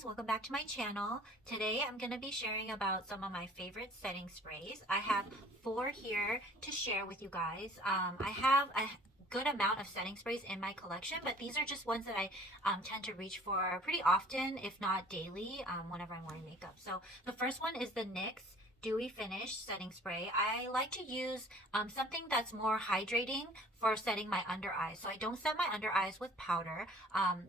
guys, welcome back to my channel. Today I'm going to be sharing about some of my favorite setting sprays. I have 4 here to share with you guys. I have a good amount of setting sprays in my collection, but these are just ones that I tend to reach for pretty often, if not daily, whenever I'm wearing makeup. So the first one is the NYX Dewy Finish setting spray. I like to use something that's more hydrating for setting my under eyes. So I don't set my under eyes with powder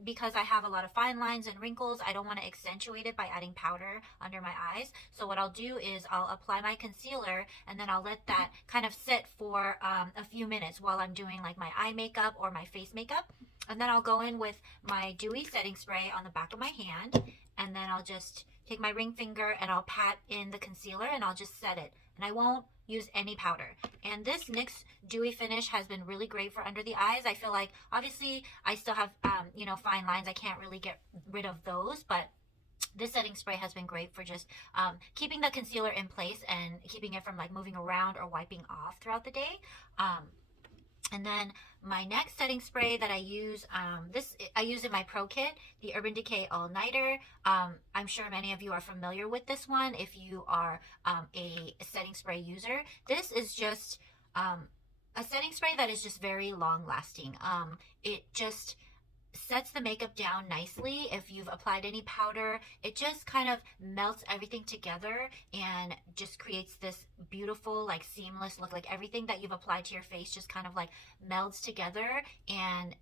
because I have a lot of fine lines and wrinkles. I don't want to accentuate it by adding powder under my eyes. So what I'll do is I'll apply my concealer and then I'll let that kind of sit for a few minutes while I'm doing like my eye makeup or my face makeup. And then I'll go in with my dewy setting spray on the back of my hand, and then I'll just take my ring finger and I'll pat in the concealer and I'll just set it. And I won't use any powder. And this NYX Dewy Finish has been really great for under the eyes. I feel like, obviously, I still have, you know, fine lines. I can't really get rid of those, but this setting spray has been great for just keeping the concealer in place and keeping it from like moving around or wiping off throughout the day. And then my next setting spray that I use, I use in my Pro Kit, the Urban Decay All Nighter. I'm sure many of you are familiar with this one if you are a setting spray user. This is just a setting spray that is just very long lasting. It just sets the makeup down nicely. If you've applied any powder, it just kind of melts everything together and just creates this beautiful, like, seamless look. Like everything that you've applied to your face just kind of like melds together and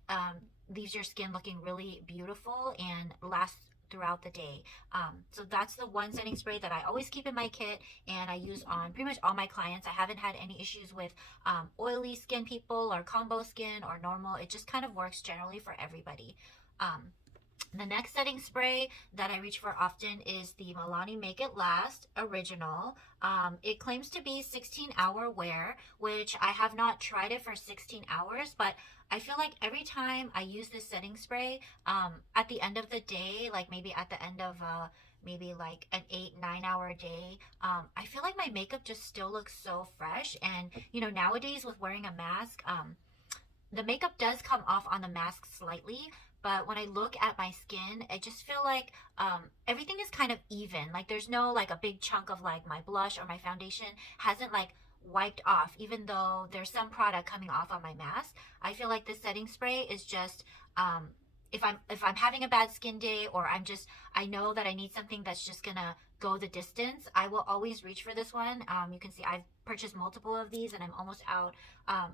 leaves your skin looking really beautiful and lasts throughout the day. So that's the one setting spray that I always keep in my kit and I use on pretty much all my clients. I haven't had any issues with oily skin people or combo skin or normal. It just kind of works generally for everybody. The next setting spray that I reach for often is the Milani Make It Last Original. It claims to be 16-hour wear, which I have not tried it for 16 hours, but I feel like every time I use this setting spray, at the end of the day, like maybe at the end of maybe like an 8-9 hour day, I feel like my makeup just still looks so fresh. And you know, nowadays with wearing a mask, the makeup does come off on the mask slightly, but when I look at my skin, I just feel like everything is kind of even. Like there's no like a big chunk of like my blush or my foundation hasn't like wiped off, even though there's some product coming off on my mask. I feel like this setting spray is just if I'm having a bad skin day, or I know that I need something that's just gonna go the distance, I will always reach for this one. You can see I've purchased multiple of these and I'm almost out.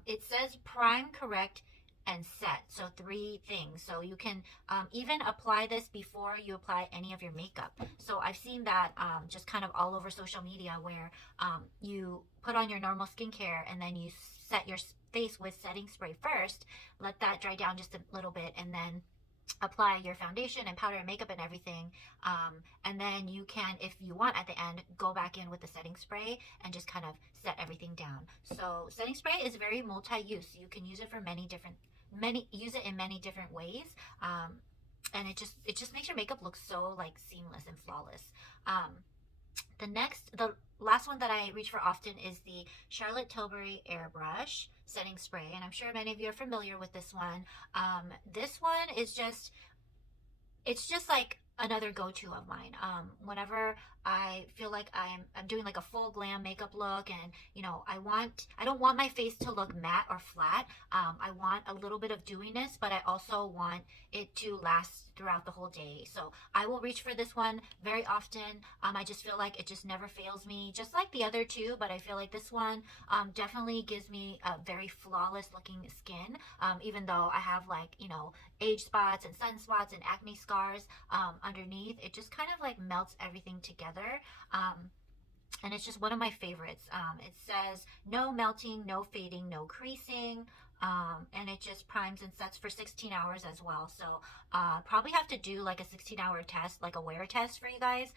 It says prime, correct, and set, so 3 things. So you can even apply this before you apply any of your makeup. So I've seen that just kind of all over social media, where you put on your normal skincare and then you set your face with setting spray first, let that dry down just a little bit, and then apply your foundation and powder and makeup and everything, and then you can, if you want, at the end go back in with the setting spray and just kind of set everything down. So setting spray is very multi-use. You can use it for use it in many different ways, and it just makes your makeup look so like seamless and flawless. The last one that I reach for often is the Charlotte Tilbury Airbrush setting spray, and I'm sure many of you are familiar with this one. This one is it's just like another go-to of mine. Whenever I feel like I'm doing like a full glam makeup look, and you know, I don't want my face to look matte or flat. I want a little bit of dewiness, but I also want it to last throughout the whole day. So I will reach for this one very often. I just feel like it just never fails me, just like the other 2, but I feel like this one definitely gives me a very flawless looking skin, even though I have, like, you know, age spots and sunspots and acne scars underneath. It just kind of like melts everything together, and it's just one of my favorites. It says no melting, no fading, no creasing, and it just primes and sets for 16 hours as well. So probably have to do like a 16-hour test, like a wear test for you guys,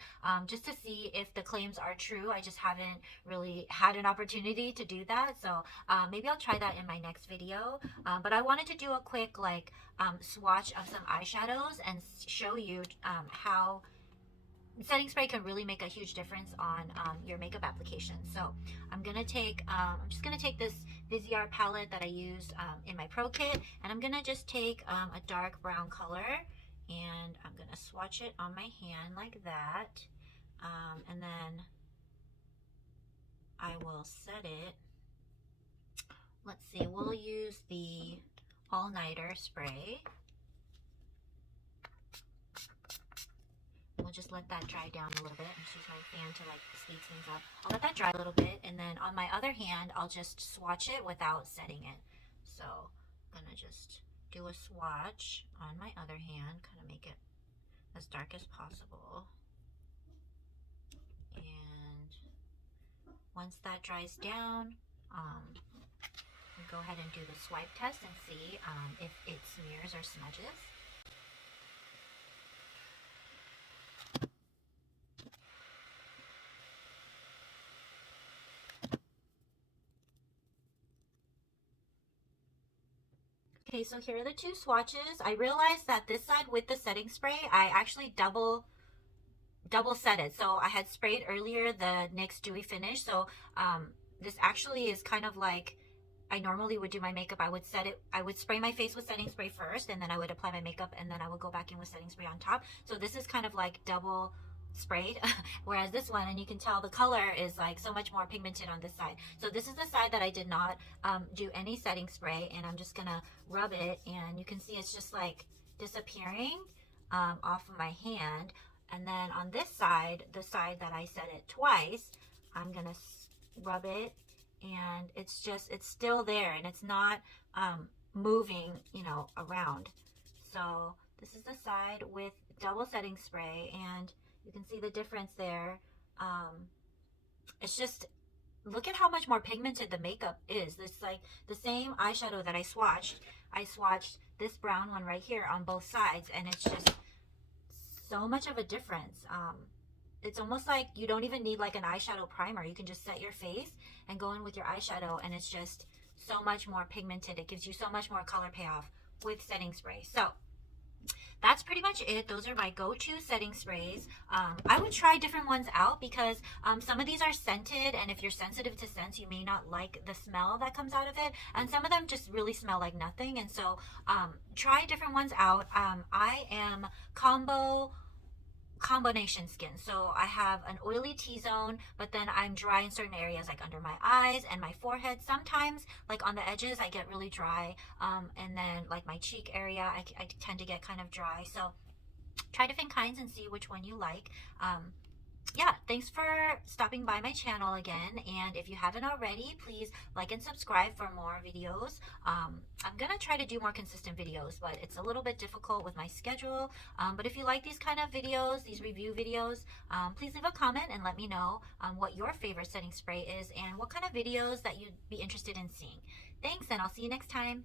just to see if the claims are true. I just haven't really had an opportunity to do that, so maybe I'll try that in my next video. But I wanted to do a quick like swatch of some eyeshadows and show you how setting spray can really make a huge difference on your makeup application. So I'm just gonna take this Viseart palette that I used in my Pro Kit, and I'm gonna just take a dark brown color and I'm gonna swatch it on my hand like that, and then I will set it. Let's see, we'll use the all-nighter spray. We'll just let that dry down a little bit. I'm just using my fan to like speed things up. I'll let that dry a little bit, and then on my other hand, I'll just swatch it without setting it. So I'm gonna just do a swatch on my other hand, kind of make it as dark as possible. And once that dries down, go ahead and do the swipe test and see if it smears or smudges. Okay, so here are the two swatches. I realized that this side with the setting spray, I actually double set it. So I had sprayed earlier the NYX Dewy Finish. So this actually is kind of like I normally would do my makeup. I would spray my face with setting spray first, and then I would apply my makeup, and then I would go back in with setting spray on top. So this is kind of like double sprayed, whereas this one, and you can tell the color is like so much more pigmented on this side. So this is the side that I did not do any setting spray, and I'm just gonna rub it, and you can see it's just like disappearing off of my hand. And then on this side, the side that I set it twice, I'm gonna rub it, and it's still there, and it's not moving, you know, around. So this is the side with double setting spray, and you can see the difference there. It's just, look at how much more pigmented the makeup is. It's like the same eyeshadow that I swatched this brown one right here on both sides, and it's just so much of a difference. It's almost like you don't even need like an eyeshadow primer. You can just set your face and go in with your eyeshadow, and it's just so much more pigmented. It gives you so much more color payoff with setting spray. So that's pretty much it. Those are my go-to setting sprays. I would try different ones out because some of these are scented, and if you're sensitive to scents, you may not like the smell that comes out of it. And some of them just really smell like nothing. And so try different ones out. I am combination skin, so I have an oily T-zone, but then I'm dry in certain areas like under my eyes and my forehead. Sometimes like on the edges I get really dry, and then like my cheek area I tend to get kind of dry. So try different kinds and see which one you like. Yeah, thanks for stopping by my channel again, and if you haven't already, please like and subscribe for more videos. I'm gonna try to do more consistent videos, but it's a little bit difficult with my schedule. But if you like these kind of videos, these review videos, please leave a comment and let me know what your favorite setting spray is and what kind of videos that you'd be interested in seeing. Thanks, and I'll see you next time.